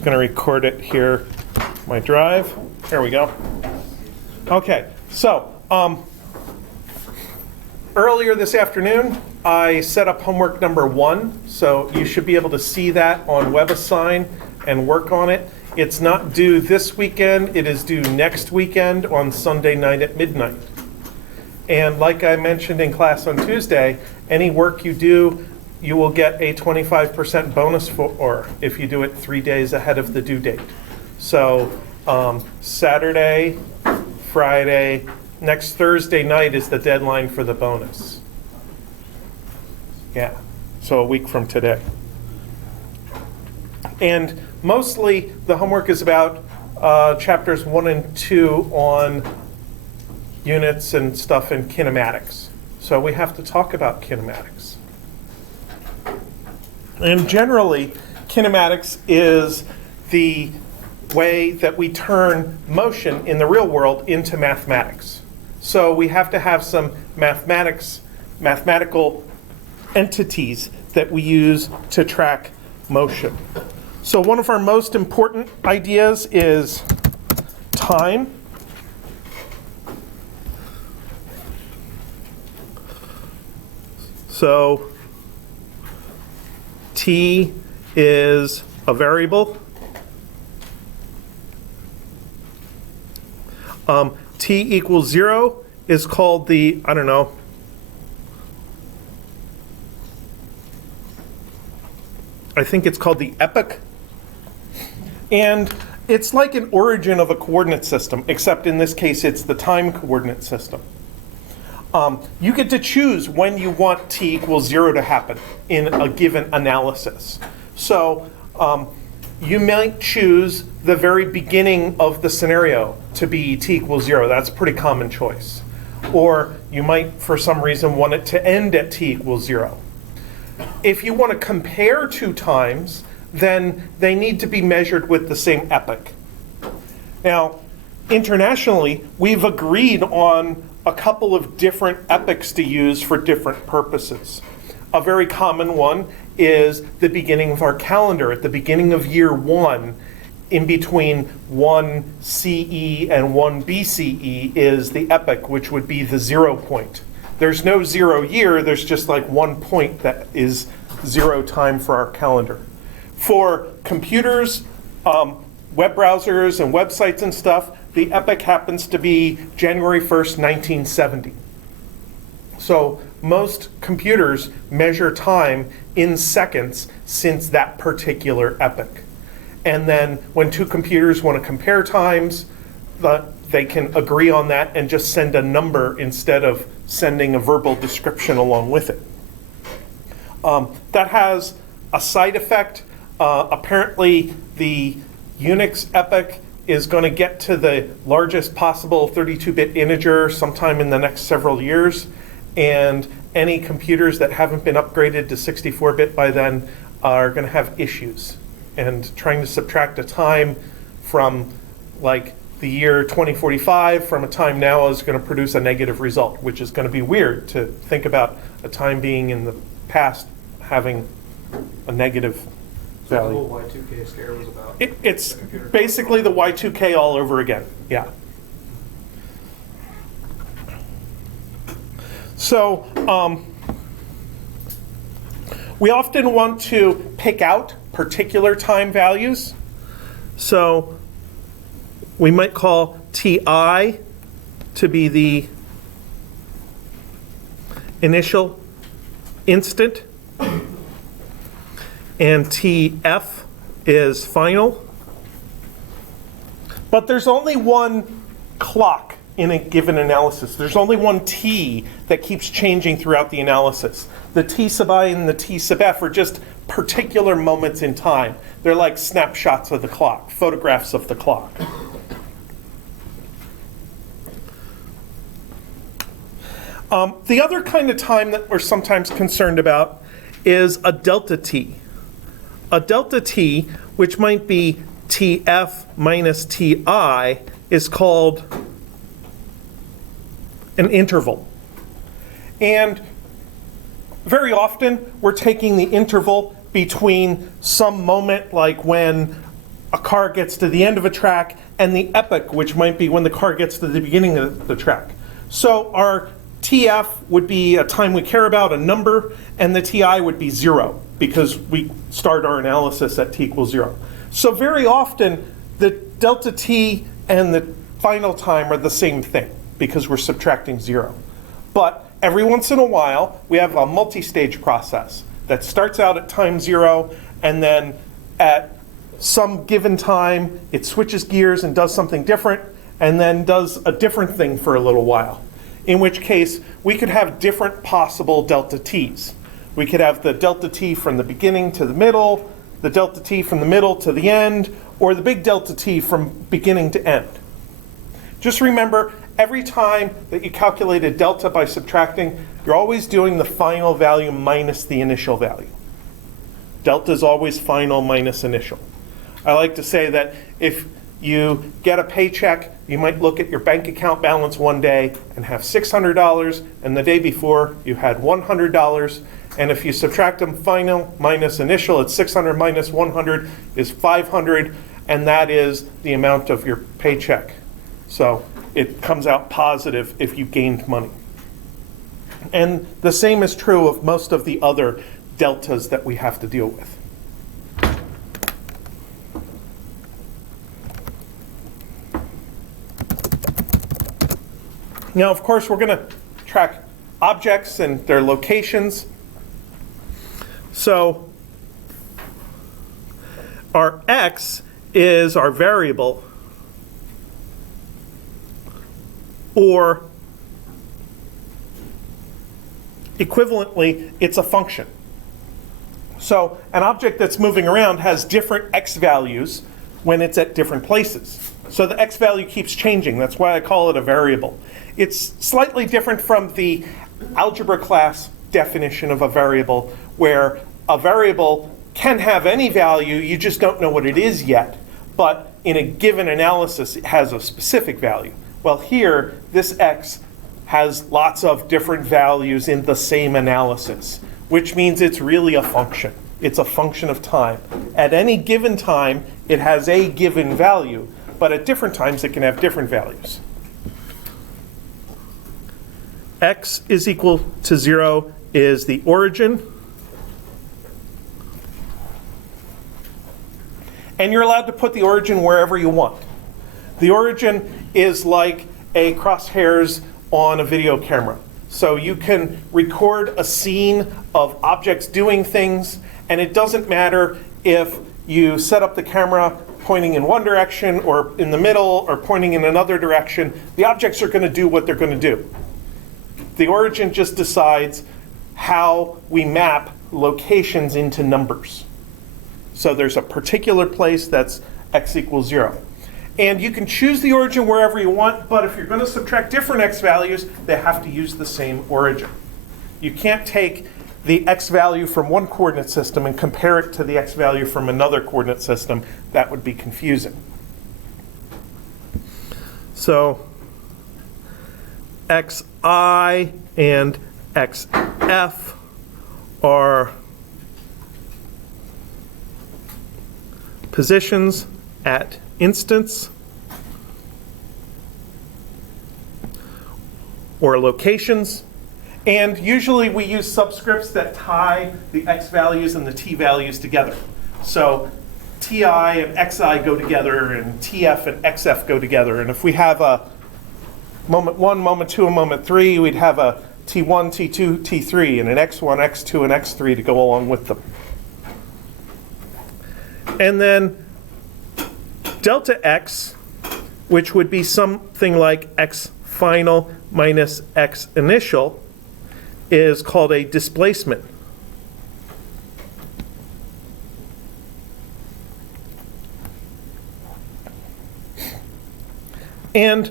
just going to record it here, my drive. There we go. Okay, so earlier this afternoon, I set up homework number 1, so you should be able to see that on WebAssign and work on it. It's not due this weekend, it is due next weekend on Sunday night at midnight. And like I mentioned in class on Tuesday, any work you do, you will get a 25% bonus for if you do it 3 days ahead of the due date. So Saturday, Friday, next Thursday night is the deadline for the bonus. Yeah, so a week from today. And mostly the homework is about chapters 1 and 2 on units and stuff in kinematics. So we have to talk about kinematics. And generally, kinematics is the way that we turn motion in the real world into mathematics. So we have to have some mathematical entities that we use to track motion. So one of our most important ideas is time. So t is a variable. T equals 0 is called the, I don't know, I think it's called the epoch. And it's like an origin of a coordinate system, except in this case it's the time coordinate system. You get to choose when you want t equals 0 to happen in a given analysis. So you might choose the very beginning of the scenario to be t equals 0. That's a pretty common choice. Or you might, for some reason, want it to end at t equals 0. If you want to compare two times, then they need to be measured with the same epoch. Now, internationally, we've agreed on a couple of different epochs to use for different purposes. A very common one is the beginning of our calendar. At the beginning of year 1, in between 1 CE and 1 BCE is the epoch, which would be the 0 point. There's no 0 year, there's just like 1 point that is 0 time for our calendar. For computers, web browsers and websites and stuff, the epoch happens to be January 1st, 1970. So most computers measure time in seconds since that particular epoch. And then when two computers want to compare times, they can agree on that and just send a number instead of sending a verbal description along with it. That has a side effect. Apparently the Unix epoch is going to get to the largest possible 32-bit integer sometime in the next several years, and any computers that haven't been upgraded to 64-bit by then are going to have issues. And trying to subtract a time from like the year 2045 from a time now is going to produce a negative result, which is going to be weird to think about a time being in the past having a negative value. The whole Y2K scare was about. It's basically the Y2K all over again, yeah. So we often want to pick out particular time values. So we might call Ti to be the initial instant, and Tf is final. But there's only one clock in a given analysis. There's only one T that keeps changing throughout the analysis. The T sub I and the T sub F are just particular moments in time. They're like snapshots of the clock, photographs of the clock. The other kind of time that we're sometimes concerned about is a delta T. A delta T, which might be Tf minus Ti, is called an interval. And very often we're taking the interval between some moment like when a car gets to the end of a track, and the epoch, which might be when the car gets to the beginning of the track. So our TF would be a time we care about, a number, and the TI would be 0, because we start our analysis at t equals 0. So very often, the delta t and the final time are the same thing, because we're subtracting 0. But every once in a while, we have a multi-stage process that starts out at time 0, and then at some given time, it switches gears and does something different, and then does a different thing for a little while. In which case, we could have different possible delta t's. We could have the delta t from the beginning to the middle, the delta t from the middle to the end, or the big delta t from beginning to end. Just remember, every time that you calculate a delta by subtracting, you're always doing the final value minus the initial value. Delta is always final minus initial. I like to say that if you get a paycheck, you might look at your bank account balance one day and have $600, and the day before you had $100. And if you subtract them, final minus initial, it's 600 minus 100 is 500, and that is the amount of your paycheck. So it comes out positive if you gained money. And the same is true of most of the other deltas that we have to deal with. Now, of course, we're going to track objects and their locations. So our x is our variable, or equivalently, it's a function. So an object that's moving around has different x values when it's at different places. So the x value keeps changing. That's why I call it a variable. It's slightly different from the algebra class definition of a variable, where a variable can have any value, you just don't know what it is yet, but in a given analysis it has a specific value. Well, here, this x has lots of different values in the same analysis, which means it's really a function. It's a function of time. At any given time, it has a given value, but at different times it can have different values. X is equal to 0 is the origin. And you're allowed to put the origin wherever you want. The origin is like a crosshairs on a video camera. So you can record a scene of objects doing things, and it doesn't matter if you set up the camera pointing in one direction or in the middle or pointing in another direction. The objects are going to do what they're going to do. The origin just decides how we map locations into numbers. So there's a particular place that's x equals 0. And you can choose the origin wherever you want, but if you're going to subtract different x values, they have to use the same origin. You can't take the x value from one coordinate system and compare it to the x value from another coordinate system. That would be confusing. So xi and xf are positions at instance or locations. And usually we use subscripts that tie the x values and the t values together. So ti and xi go together, and tf and xf go together. And if we have a moment 1, moment 2, and moment 3, we'd have a t1, t2, t3, and an x1, x2, and x3 to go along with them. And then delta x, which would be something like x final minus x initial, is called a displacement. And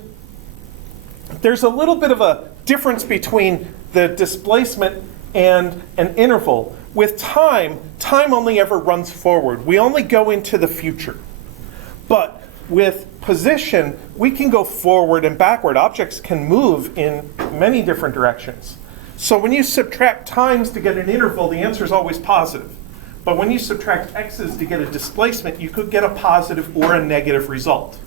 there's a little bit of a difference between the displacement and an interval. With time, time only ever runs forward. We only go into the future. But with position, we can go forward and backward. Objects can move in many different directions. So when you subtract times to get an interval, the answer is always positive. But when you subtract x's to get a displacement, you could get a positive or a negative result.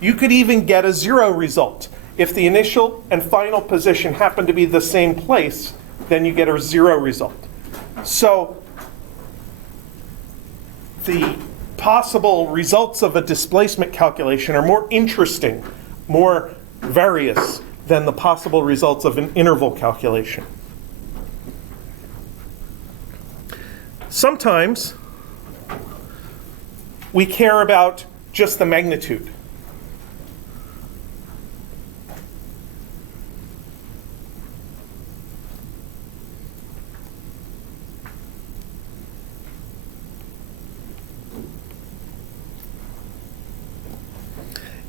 You could even get a 0 result. If the initial and final position happen to be the same place, then you get a 0 result. So the possible results of a displacement calculation are more interesting, more various than the possible results of an interval calculation. Sometimes we care about just the magnitude.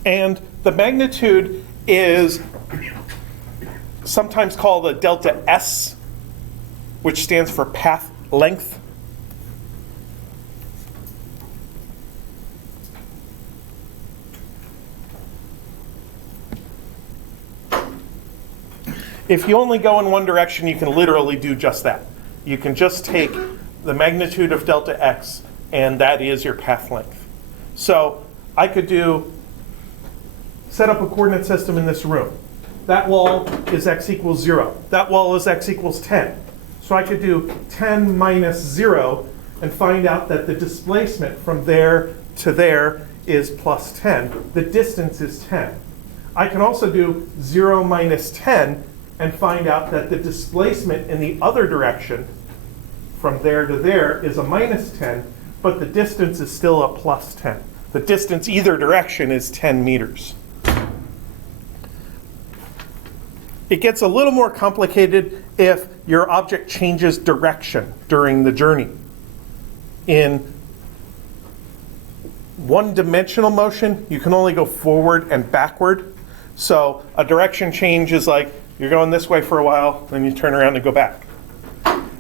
And the magnitude is sometimes called a delta S, which stands for path length. If you only go in one direction, you can literally do just that. You can just take the magnitude of delta x, and that is your path length. So I could set up a coordinate system in this room. That wall is x equals 0. That wall is x equals 10. So I could do 10 minus 0 and find out that the displacement from there to there is plus 10. The distance is 10. I can also do 0 minus 10 and find out that the displacement in the other direction from there to there is a minus 10, but the distance is still a plus 10. The distance either direction is 10 meters. It gets a little more complicated if your object changes direction during the journey. In one-dimensional motion, you can only go forward and backward. So a direction change is like you're going this way for a while, then you turn around and go back.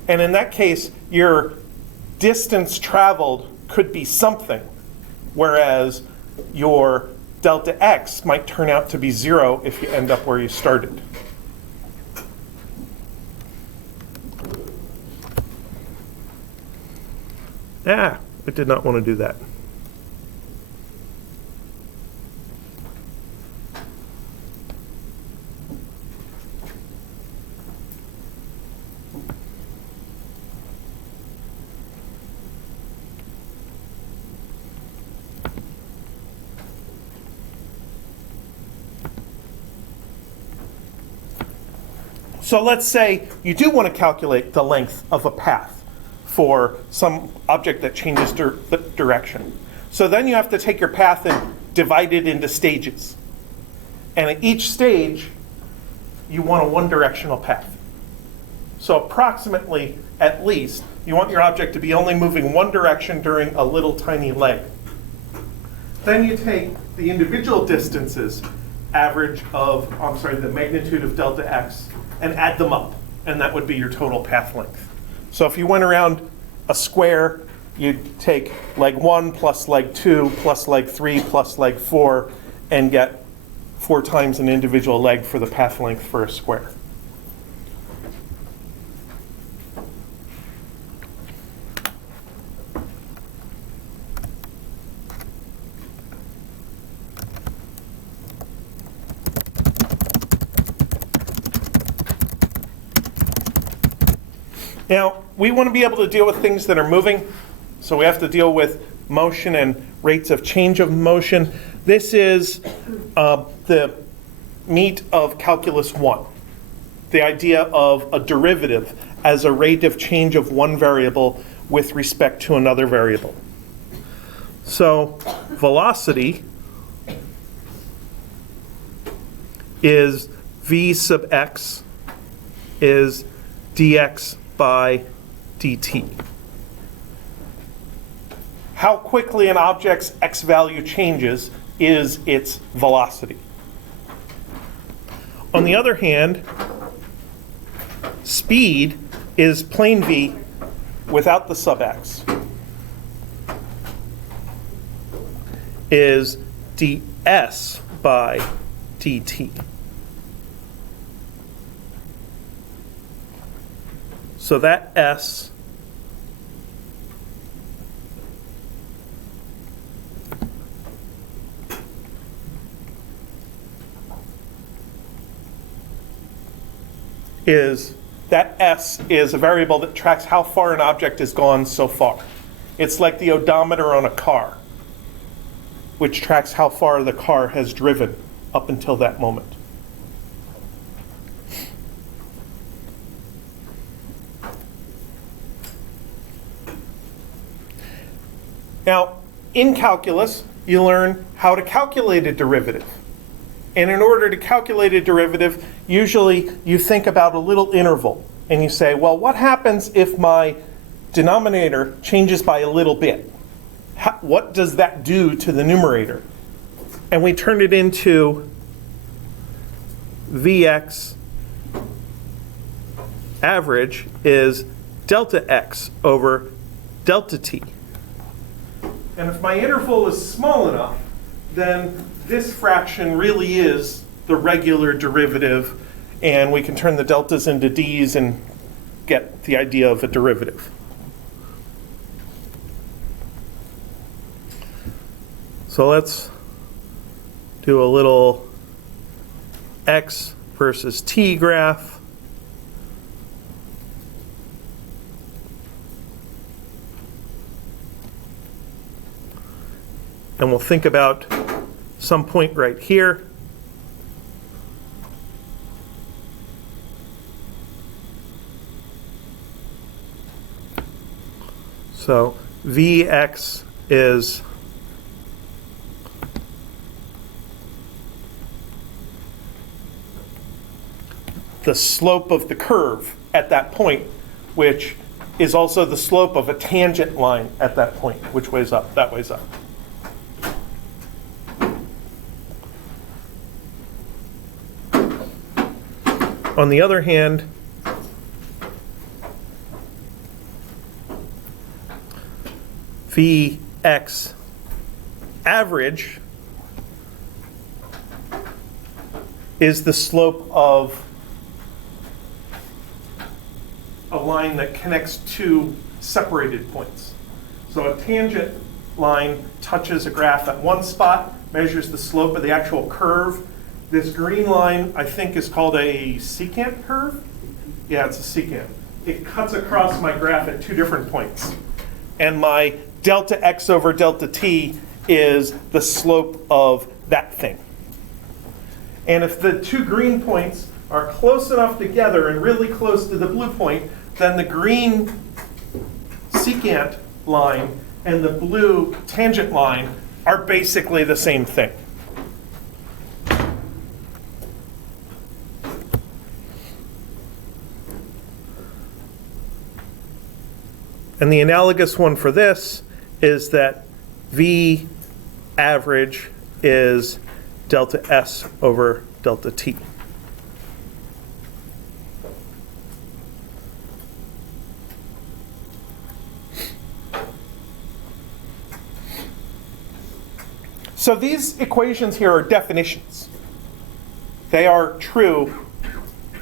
And in that case, your distance traveled could be something, whereas your delta x might turn out to be 0 if you end up where you started. I did not want to do that. So let's say you do want to calculate the length of a path for some object that changes direction. So then you have to take your path and divide it into stages. And at each stage, you want a one-directional path. So approximately, at least, you want your object to be only moving one direction during a little tiny leg. Then you take the individual distances, the magnitude of delta x, and add them up, and that would be your total path length. So if you went around a square, you'd take leg 1 plus leg 2 plus leg 3 plus leg 4 and get 4 times an individual leg for the path length for a square. Now, we want to be able to deal with things that are moving, so we have to deal with motion and rates of change of motion. This is the meat of Calculus 1, the idea of a derivative as a rate of change of one variable with respect to another variable. So velocity is v sub x is dx by dt. How quickly an object's x value changes is its velocity. On the other hand, speed is plain v without the sub x, is ds by dt. So that s is that S is a variable that tracks how far an object has gone so far. It's like the odometer on a car, which tracks how far the car has driven up until that moment. Now, in calculus, you learn how to calculate a derivative. And in order to calculate a derivative, usually you think about a little interval. And you say, well, what happens if my denominator changes by a little bit? What does that do to the numerator? And we turn it into Vx average is delta x over delta t. And if my interval is small enough, then this fraction really is the regular derivative, and we can turn the deltas into d's and get the idea of a derivative. So let's do a little x versus t graph. And we'll think about some point right here. So Vx is the slope of the curve at that point, which is also the slope of a tangent line at that point, which way's up, that way's up. On the other hand, Vx average is the slope of a line that connects two separated points. So a tangent line touches a graph at one spot, measures the slope of the actual curve. This green line, I think, is called a secant curve. Yeah, it's a secant. It cuts across my graph at two different points. And my delta x over delta t is the slope of that thing. And if the two green points are close enough together and really close to the blue point, then the green secant line and the blue tangent line are basically the same thing. And the analogous one for this is that V average is delta S over delta T. So these equations here are definitions. They are true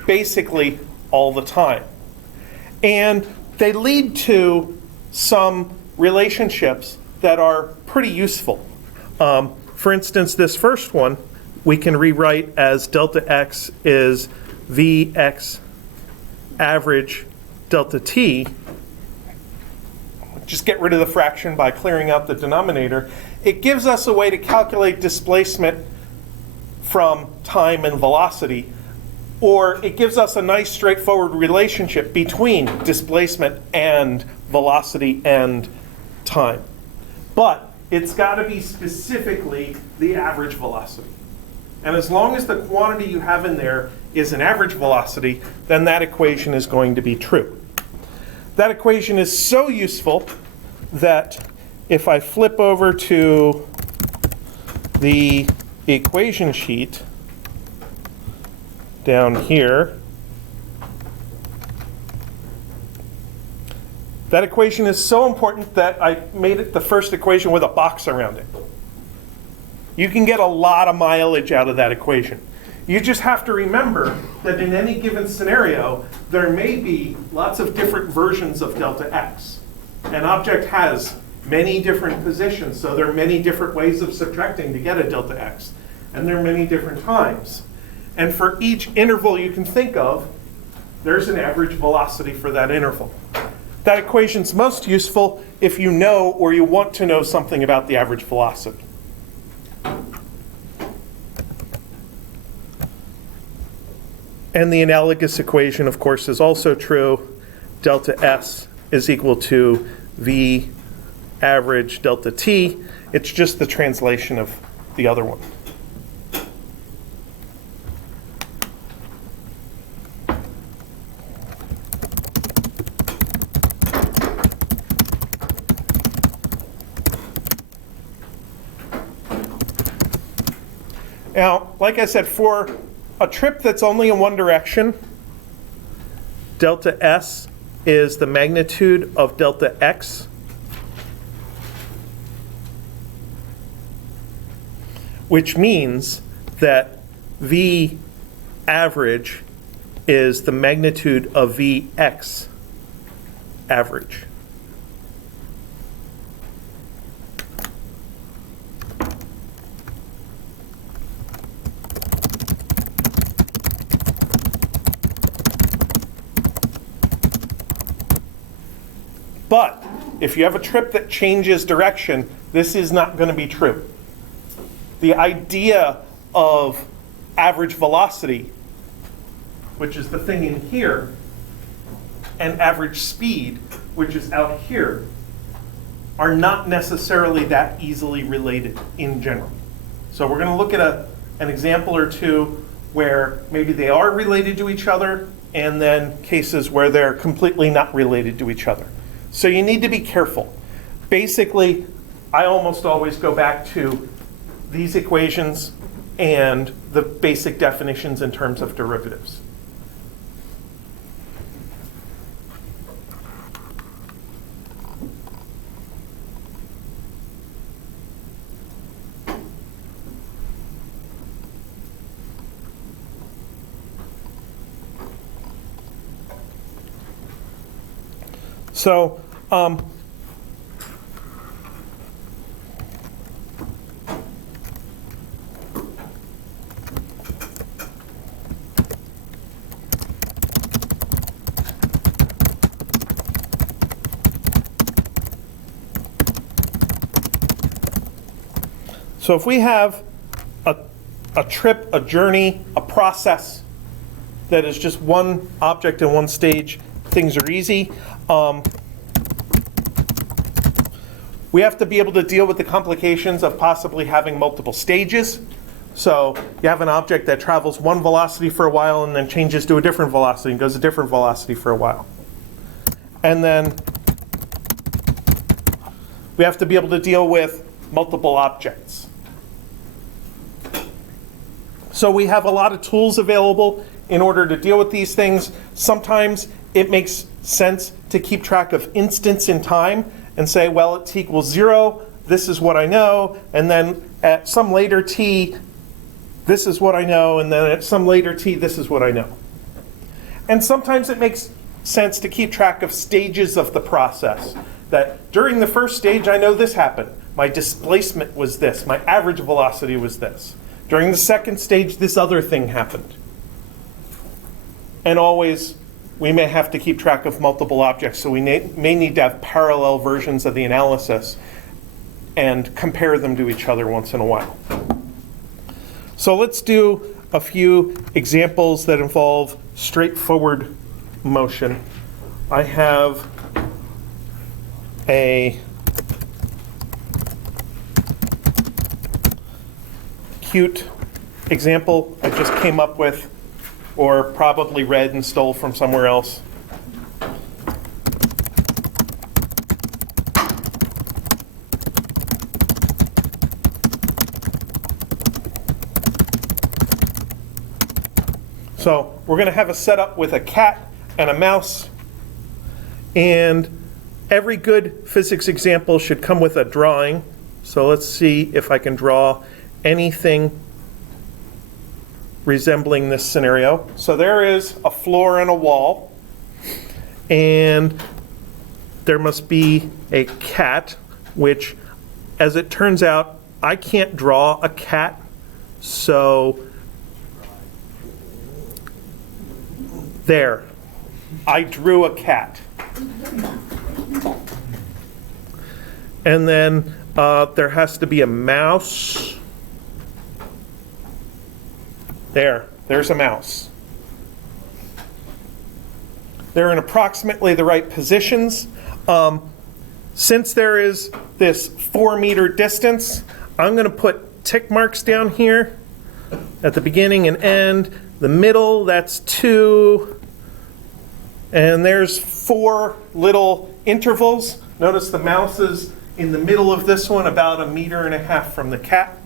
basically all the time. And they lead to some relationships that are pretty useful. For instance, this first one we can rewrite as delta x is Vx average delta t. Just get rid of the fraction by clearing out the denominator. It gives us a way to calculate displacement from time and velocity, or it gives us a nice straightforward relationship between displacement and velocity and time. But it's got to be specifically the average velocity. And as long as the quantity you have in there is an average velocity, then that equation is going to be true. That equation is so useful that if I flip over to the equation sheet down here, that equation is so important that I made it the first equation with a box around it. You can get a lot of mileage out of that equation. You just have to remember that in any given scenario, there may be lots of different versions of delta x. An object has many different positions, so there are many different ways of subtracting to get a delta x. And there are many different times. And for each interval you can think of, There's an average velocity for that interval. That equation's most useful if you know or you want to know something about the average velocity. And the analogous equation, of course, is also true. Delta S is equal to V average delta T. It's just the translation of the other one. Now, like I said, for a trip that's only in one direction, delta S is the magnitude of delta X, which means that V average is the magnitude of Vx average. But if you have a trip that changes direction, this is not going to be true. The idea of average velocity, which is the thing in here, and average speed, which is out here, are not necessarily that easily related in general. So we're going to look at an example or two where maybe they are related to each other, and then cases where they're completely not related to each other. So you need to be careful. Basically, I almost always go back to these equations and the basic definitions in terms of derivatives. So, so if we have a trip, a journey, a process that is just one object in one stage, things are easy. We have to be able to deal with the complications of possibly having multiple stages. So you have an object that travels one velocity for a while and then changes to a different velocity and goes a different velocity for a while. And then we have to be able to deal with multiple objects. So we have a lot of tools available in order to deal with these things. Sometimes it makes sense to keep track of instants in time and say, well, at t equals 0, this is what I know, and then at some later t, this is what I know, and then at some later t, this is what I know. And sometimes it makes sense to keep track of stages of the process, that during the first stage, I know this happened. My displacement was this. My average velocity was this. During the second stage, this other thing happened. And always, we may have to keep track of multiple objects, so we may need to have parallel versions of the analysis and compare them to each other once in a while. So let's do a few examples that involve straightforward motion. I have a cute example I just came up with, or probably read and stole from somewhere else. So we're going to have a setup with a cat and a mouse, and every good physics example should come with a drawing. So let's see if I can draw anything resembling this scenario. So there is a floor and a wall, and there must be a cat, which, as it turns out, I can't draw a cat, so there. I drew a cat. And then there has to be a mouse. There's a mouse. They're in approximately the right positions. Since there is this 4-meter distance, I'm going to put tick marks down here at the beginning and end. The middle, that's 2. And there's 4 little intervals. Notice the mouse is in the middle of this one, about 1.5 meters from the cat.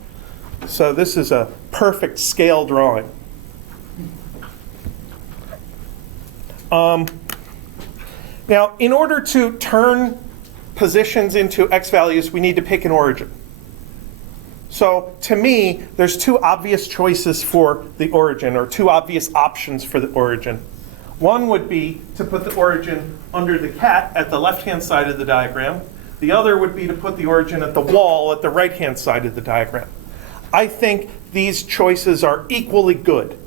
So this is a perfect scale drawing. Now, in order to turn positions into x values, we need to pick an origin. So to me, there's 2 obvious choices for the origin, or 2 obvious options for the origin. One would be to put the origin under the cat at the left-hand side of the diagram. The other would be to put the origin at the wall at the right-hand side of the diagram. I think these choices are equally good.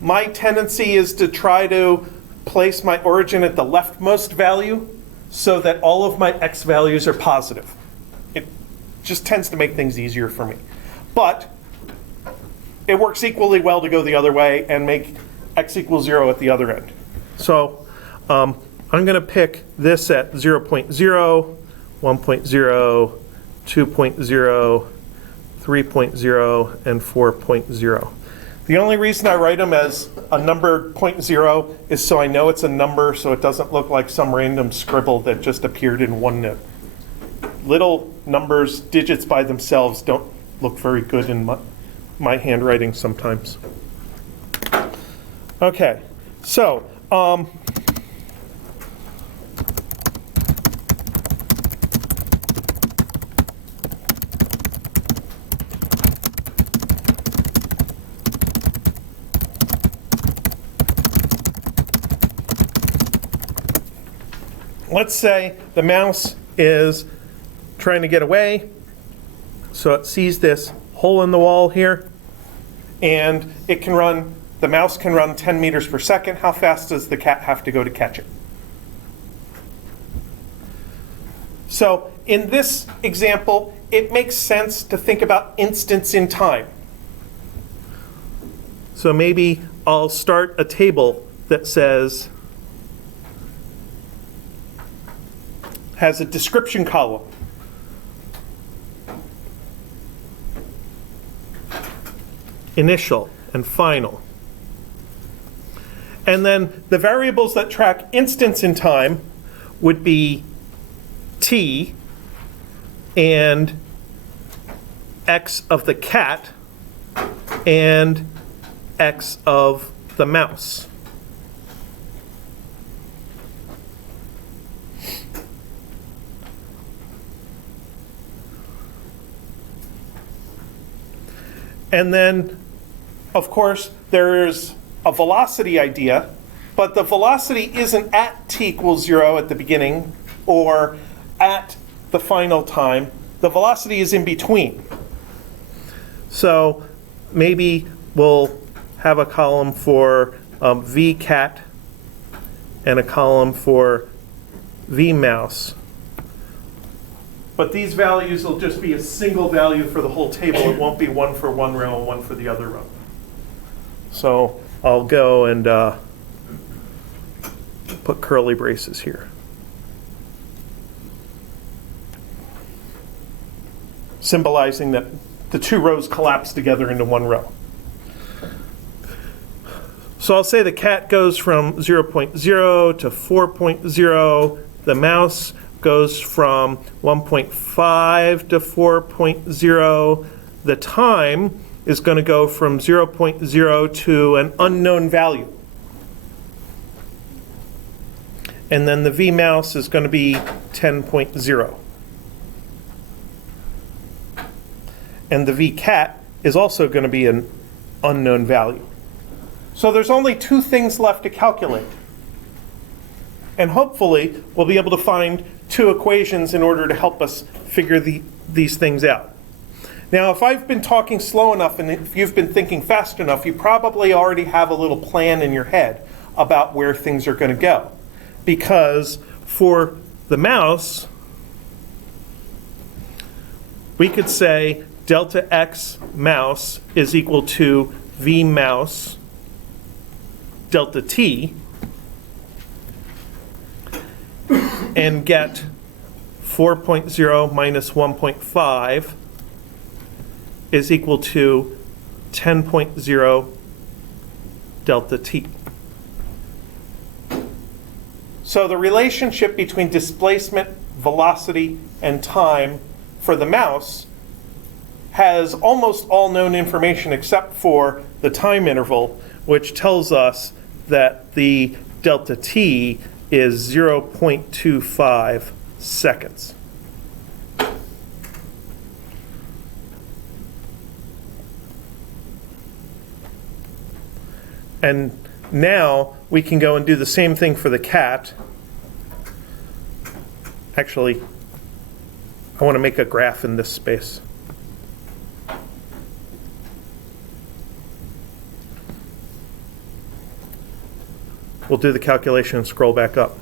My tendency is to try to place my origin at the leftmost value so that all of my x values are positive. It just tends to make things easier for me. But it works equally well to go the other way and make x equals 0 at the other end. So I'm going to pick this at 0.0, 1.0, 2.0, 3.0, and 4.0. The only reason I write them as a number 0.0 is so I know it's a number, so it doesn't look like some random scribble that just appeared in OneNote. Little numbers, digits by themselves, don't look very good in my handwriting sometimes. Okay, so let's say the mouse is trying to get away, so it sees this hole in the wall here, and it can run, the mouse can run 10 meters per second. How fast does the cat have to go to catch it? So in this example, it makes sense to think about instants in time. So maybe I'll start a table that says, has a description column. Initial and final. And then the variables that track instants in time would be t and x of the cat and x of the mouse. And then, of course, there's a velocity idea, but the velocity isn't at t equals 0 at the beginning or at the final time. The velocity is in between. So maybe we'll have a column for v cat and a column for v mouse. But these values will just be a single value for the whole table. It won't be one for one row and one for the other row. So I'll go and put curly braces here. Symbolizing that the 2 rows collapse together into 1 row. So I'll say the cat goes from 0.0 to 4.0. The mouse goes from 1.5 to 4.0. The time is going to go from 0.0 to an unknown value. And then the v mouse is going to be 10.0. And the v cat is also going to be an unknown value. So there's only 2 things left to calculate. And hopefully we'll be able to find 2 equations in order to help us figure these things out. Now, if I've been talking slow enough and if you've been thinking fast enough, you probably already have a little plan in your head about where things are going to go. Because for the mouse, we could say delta x mouse is equal to v mouse delta t, and get 4.0 minus 1.5 is equal to 10.0 delta t. So the relationship between displacement, velocity, and time for the mouse has almost all known information except for the time interval, which tells us that the delta t is 0.25 seconds. And now we can go and do the same thing for the cat. Actually, I want to make a graph in this space. We'll do the calculation and scroll back up.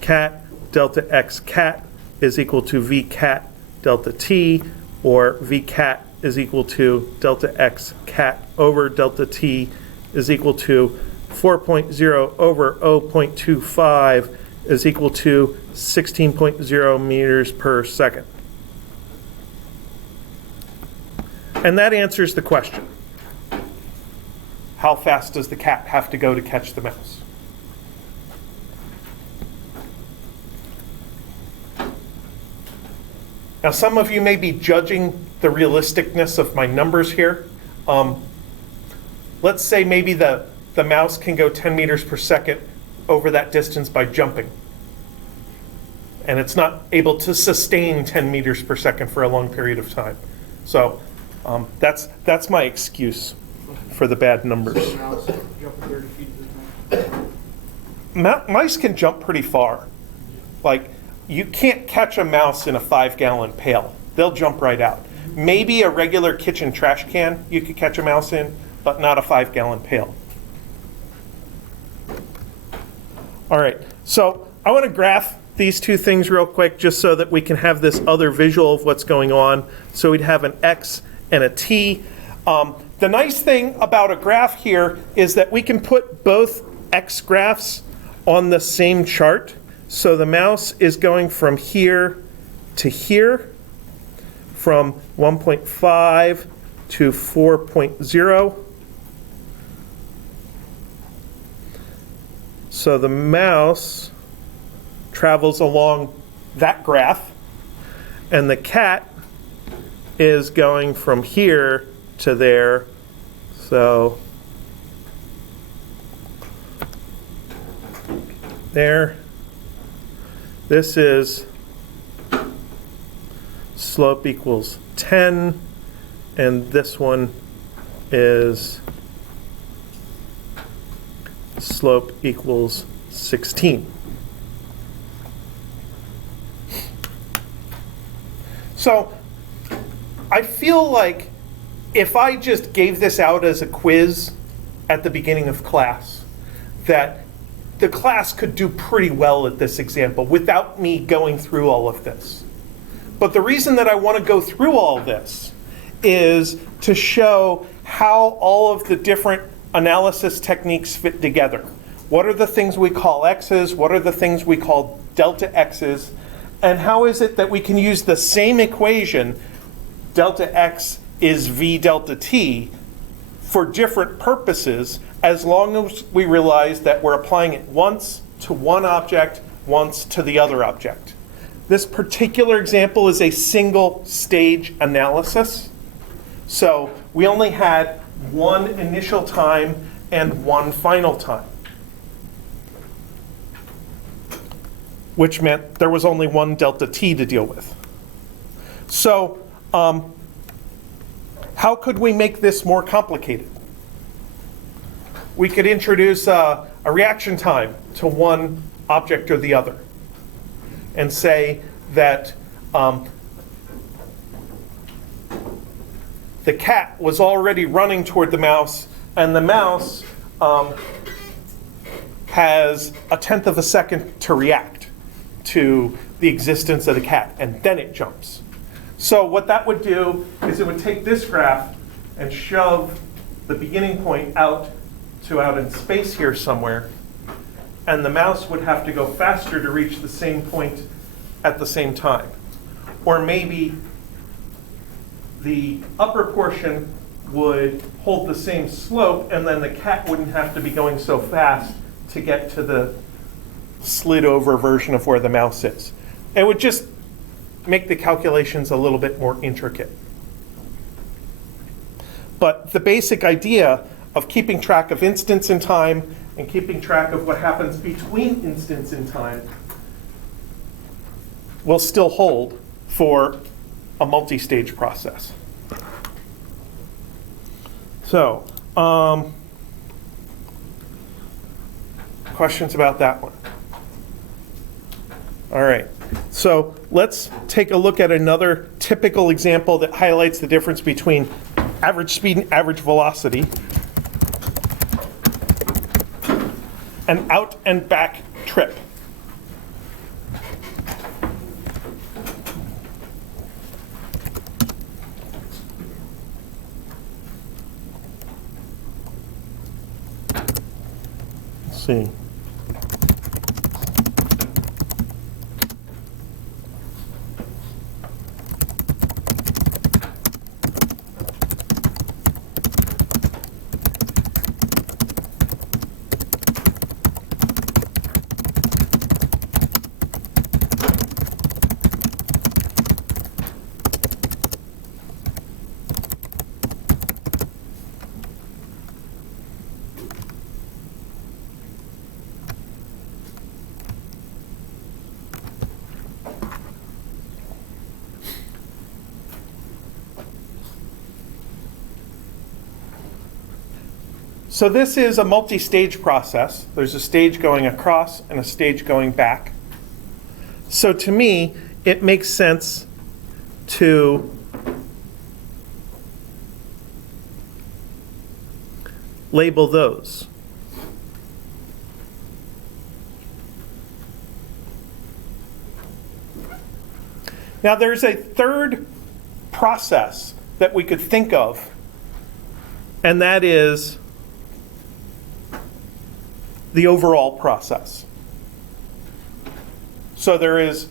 Cat delta x cat is equal to v cat delta t, or v cat is equal to delta x cat over delta t is equal to 4.0 over 0.25 is equal to 16.0 meters per second. And that answers the question. How fast does the cat have to go to catch the mouse? Now, some of you may be judging the realisticness of my numbers here. Let's say maybe the mouse can go 10 meters per second over that distance by jumping. And it's not able to sustain 10 meters per second for a long period of time. So that's my excuse for the bad numbers. Mice can jump pretty far. Like, you can't catch a mouse in a 5-gallon pail. They'll jump right out. Maybe a regular kitchen trash can you could catch a mouse in, but not a 5-gallon pail. All right, so I want to graph these two things real quick just so that we can have this other visual of what's going on. So we'd have an x and a t. The nice thing about a graph here is that we can put both x graphs on the same chart. So the mouse is going from here to here, from 1.5 to 4.0. So the mouse travels along that graph, and the cat is going from here to there. So there. This is slope equals 10, and this one is slope equals 16. So I feel like if I just gave this out as a quiz at the beginning of class, that the class could do pretty well at this example without me going through all of this. But the reason that I want to go through all this is to show how all of the different analysis techniques fit together. What are the things we call x's? What are the things we call delta x's? And how is it that we can use the same equation, delta x is v delta t, for different purposes, as long as we realize that we're applying it once to one object, once to the other object. This particular example is a single stage analysis. So we only had one initial time and one final time, which meant there was only one delta t to deal with. So how could we make this more complicated? We could introduce a reaction time to one object or the other and say that the cat was already running toward the mouse, and the mouse has a tenth of a second to react to the existence of the cat, and then it jumps. So what that would do is it would take this graph and shove the beginning point out in space here somewhere, and the mouse would have to go faster to reach the same point at the same time. Or maybe the upper portion would hold the same slope, and then the cat wouldn't have to be going so fast to get to the slid over version of where the mouse is. It would just make the calculations a little bit more intricate. But the basic idea of keeping track of instants in time and keeping track of what happens between instants in time will still hold for a multi-stage process. So, questions about that one? All right, so let's take a look at another typical example that highlights the difference between average speed and average velocity, an out and back trip. Let's see. So this is a multi-stage process. There's a stage going across and a stage going back. So to me, it makes sense to label those. Now there's a third process that we could think of, and that is the overall process. So there is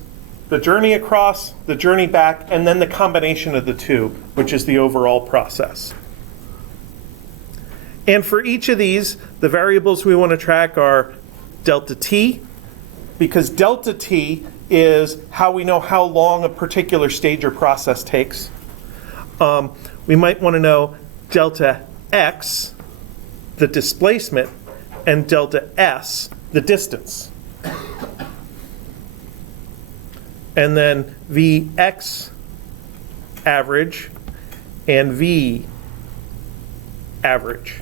the journey across, the journey back, and then the combination of the two, which is the overall process. And for each of these, the variables we want to track are delta t, because delta t is how we know how long a particular stage or process takes. We might want to know delta x, the displacement, and delta s, the distance. And then Vx average and V average.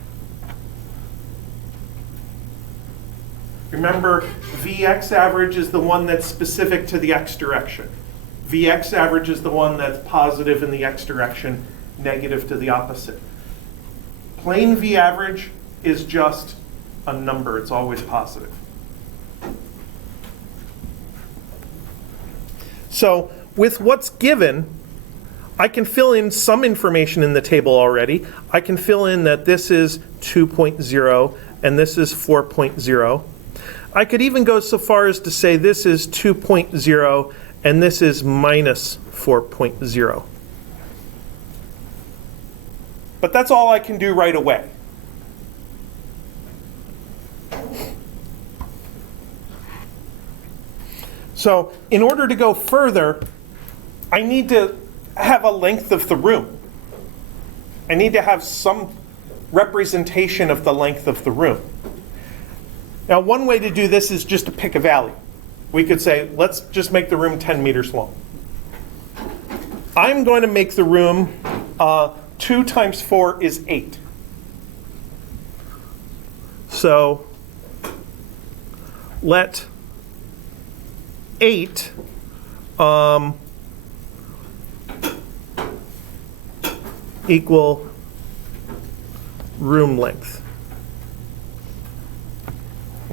Remember, Vx average is the one that's specific to the x direction. Vx average is the one that's positive in the x direction, negative to the opposite. Plain V average is just a number, it's always positive. So with what's given, I can fill in some information in the table already. I can fill in that this is 2.0 and this is 4.0. I could even go so far as to say this is 2.0 and this is minus 4.0. But that's all I can do right away. So in order to go further, I need to have a length of the room. I need to have some representation of the length of the room. Now, one way to do this is just to pick a value. We could say, let's just make the room 10 meters long. I'm going to make the room 2 times 4 is 8. So let 8 equal room length.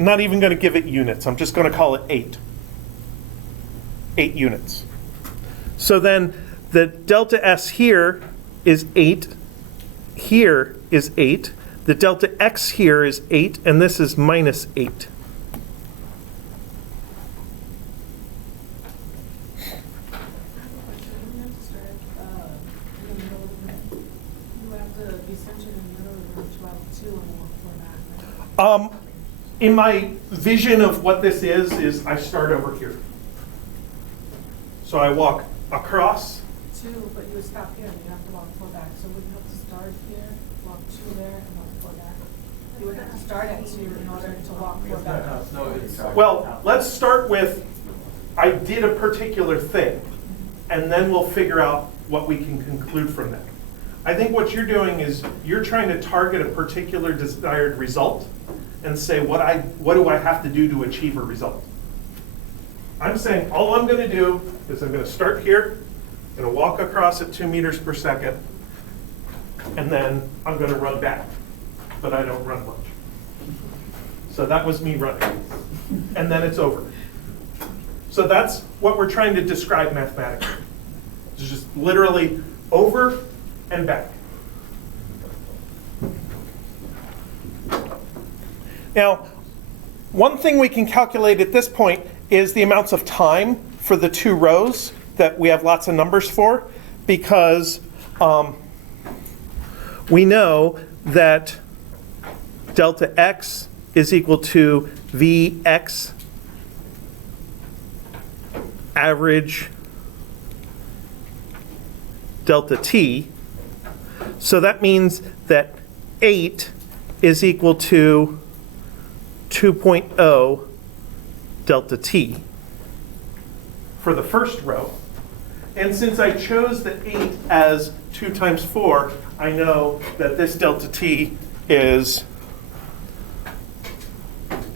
I'm not even going to give it units. I'm just going to call it 8. 8 units. So then the delta S here is 8. Here is 8. The delta X here is 8, and this is minus 8. In my vision of what this is I start over here. So I walk across. 2, but you would stop here and you have to walk 4 back. So would you have to start here, walk 2 there, and walk 4 back? You would have to start at 2 in order to walk 4 back. Well, let's start with, I did a particular thing, and then we'll figure out what we can conclude from that. I think what you're doing is you're trying to target a particular desired result and say, what do I have to do to achieve a result? I'm saying all I'm going to do is I'm going to start here, I'm going to walk across at 2 meters per second, and then I'm going to run back. But I don't run much. So that was me running. And then it's over. So that's what we're trying to describe mathematically. It's just literally over and back. Now, one thing we can calculate at this point is the amounts of time for the 2 rows that we have lots of numbers for, because we know that delta X is equal to Vx average delta T. So that means that 8 is equal to 2.0 delta T for the first row. And since I chose the 8 as 2 times 4, I know that this delta T is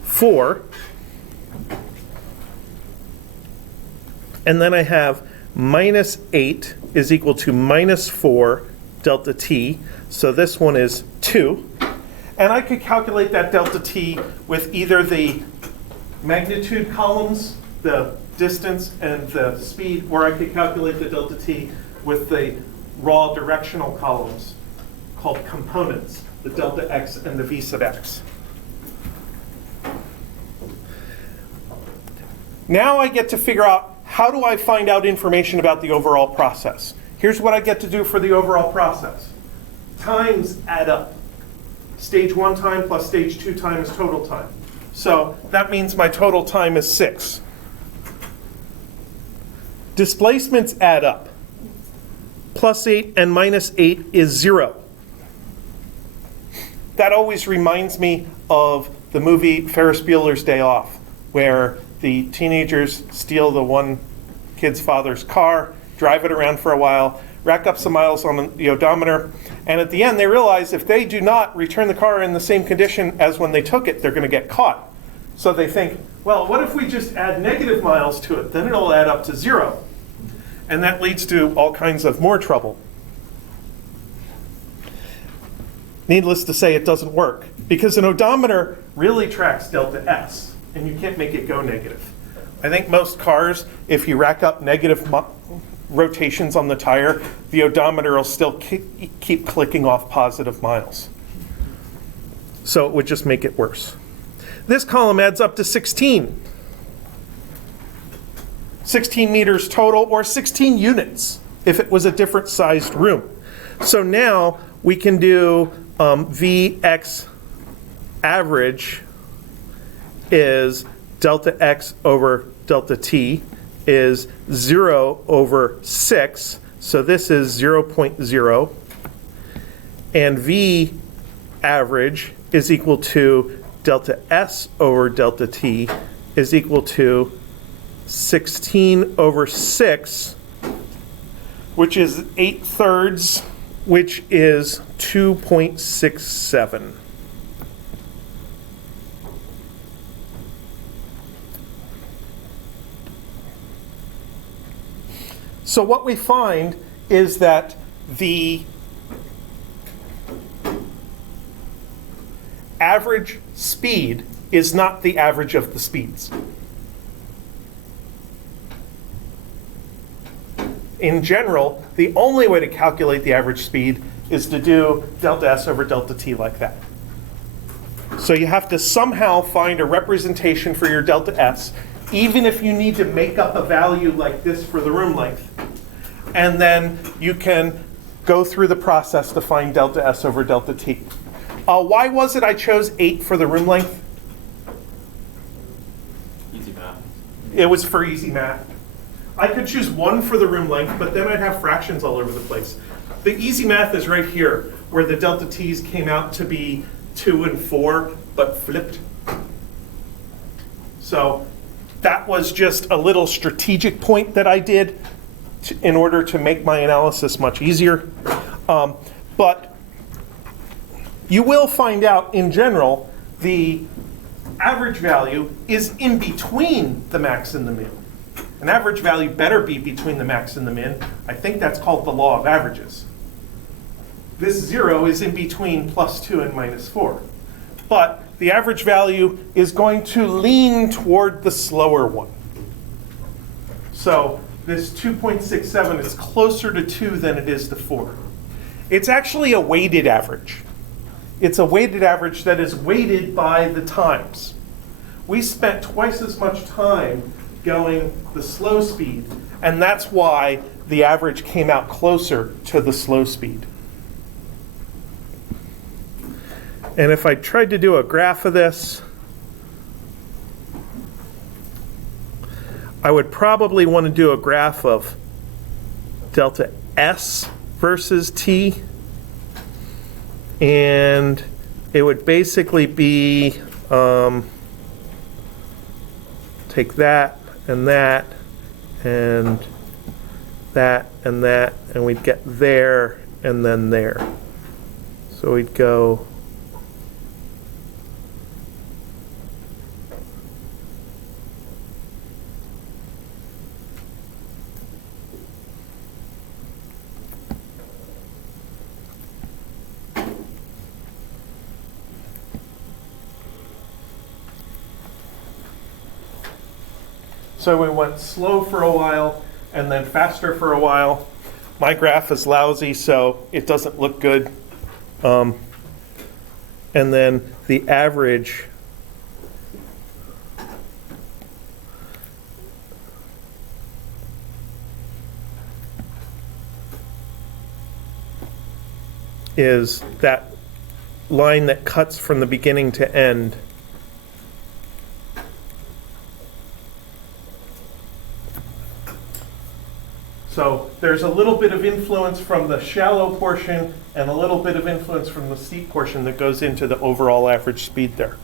4. And then I have minus 8 is equal to minus 4 delta T. So this one is 2. And I could calculate that delta T with either the magnitude columns, the distance and the speed, or I could calculate the delta T with the raw directional columns called components, the delta X and the V sub X. Now I get to figure out, how do I find out information about the overall process? Here's what I get to do for the overall process. Times add up. Stage 1 time plus stage 2 time is total time. So that means my total time is 6. Displacements add up. Plus 8 and minus 8 is 0. That always reminds me of the movie Ferris Bueller's Day Off, where the teenagers steal the one kid's father's car, drive it around for a while, rack up some miles on the odometer, and at the end they realize if they do not return the car in the same condition as when they took it, they're going to get caught. So they think, well, what if we just add negative miles to it? Then it'll add up to 0. And that leads to all kinds of more trouble. Needless to say, it doesn't work, because an odometer really tracks delta S, and you can't make it go negative. I think most cars, if you rack up negative rotations on the tire, the odometer will still keep clicking off positive miles. So it would just make it worse. This column adds up to 16. 16 meters total, or 16 units if it was a different sized room. So now we can do Vx average is delta X over delta T is 0 over 6. So this is 0.0. And V average is equal to delta S over delta T is equal to 16 over 6, which is 8/3, which is 2.67. So what we find is that the average speed is not the average of the speeds. In general, the only way to calculate the average speed is to do delta S over delta T like that. So you have to somehow find a representation for your delta S, even if you need to make up a value like this for the room length. And then you can go through the process to find delta S over delta T. Why was it I chose 8 for the room length? Easy math. It was for easy math. I could choose 1 for the room length, but then I'd have fractions all over the place. The easy math is right here, where the delta T's came out to be 2 and 4, but flipped. So that was just a little strategic point that I did in order to make my analysis much easier. But you will find out in general the average value is in between the max and the min. An average value better be between the max and the min. I think that's called the law of averages. This 0 is in between +2 and -4. But the average value is going to lean toward the slower one. So this 2.67 is closer to 2 than it is to 4. It's actually a weighted average. It's a weighted average that is weighted by the times. We spent twice as much time going the slow speed, and that's why the average came out closer to the slow speed. And if I tried to do a graph of this, I would probably want to do a graph of delta S versus T. And it would basically be, take that, and that, and that, and we'd get there, and then there. So we'd go So we went slow for a while and then faster for a while. My graph is lousy, so it doesn't look good. And then the average is that line that cuts from the beginning to end. So there's a little bit of influence from the shallow portion and a little bit of influence from the steep portion that goes into the overall average speed there.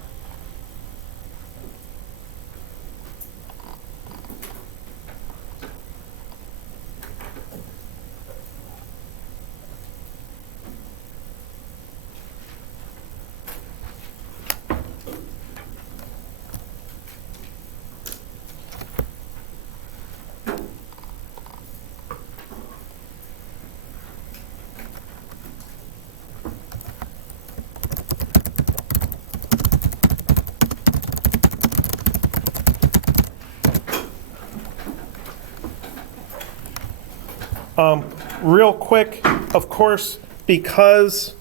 Real quick, of course, because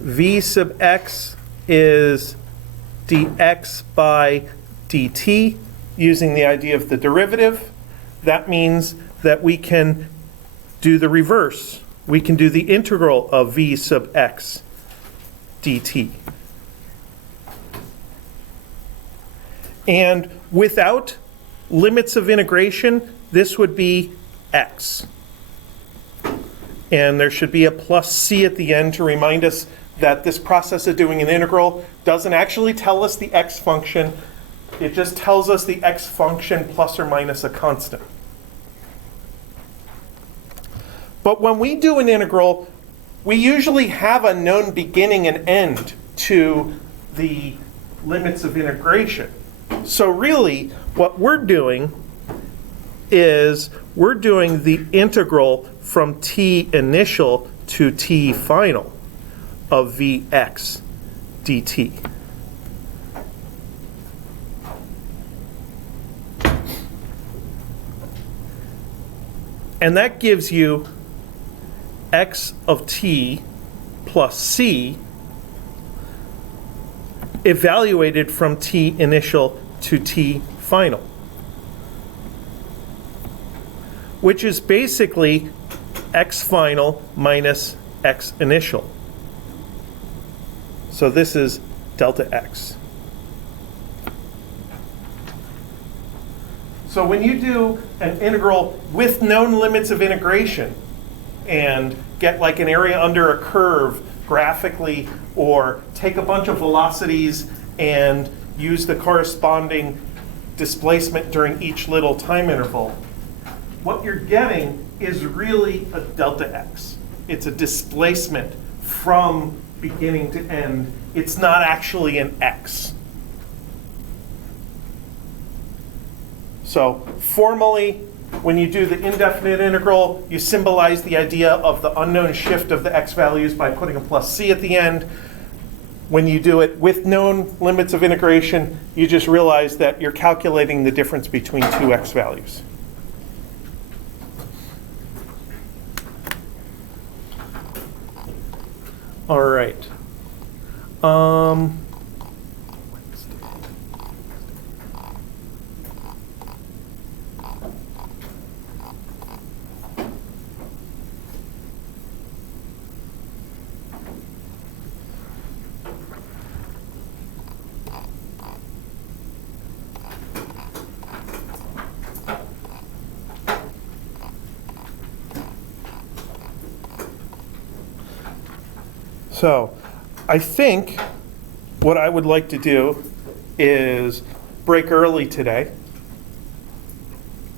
v sub x is dx by dt, using the idea of the derivative, that means that we can do the reverse. We can do the integral of v sub x dt. And without limits of integration, this would be x. And there should be a plus c at the end to remind us that this process of doing an integral doesn't actually tell us the x function. It just tells us the x function plus or minus a constant. But when we do an integral, we usually have a known beginning and end to the limits of integration. So really, what we're doing is we're doing the integral from t initial to t final. of Vx dt. And that gives you x of t plus c evaluated from t initial to t final, which is basically x final minus x initial. So this is delta x. So when you do an integral with known limits of integration and get like an area under a curve graphically, or take a bunch of velocities and use the corresponding displacement during each little time interval, what you're getting is really a delta x. It's a displacement from beginning to end. It's not actually an x. So formally, when you do the indefinite integral, you symbolize the idea of the unknown shift of the x values by putting a plus c at the end. When you do it with known limits of integration, you just realize that you're calculating the difference between two x values. All right. So I think what I would like to do is break early today.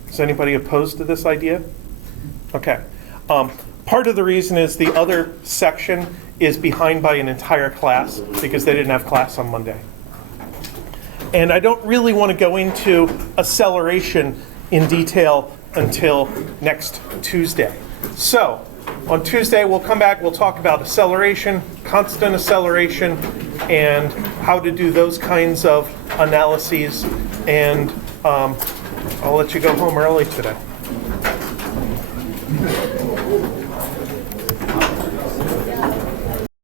Is anybody opposed to this idea? Okay. Part of the reason is the other section is behind by an entire class because they didn't have class on Monday. And I don't really want to go into acceleration in detail until next Tuesday. So on Tuesday, we'll come back, we'll talk about acceleration, constant acceleration, and how to do those kinds of analyses. And I'll let you go home early today.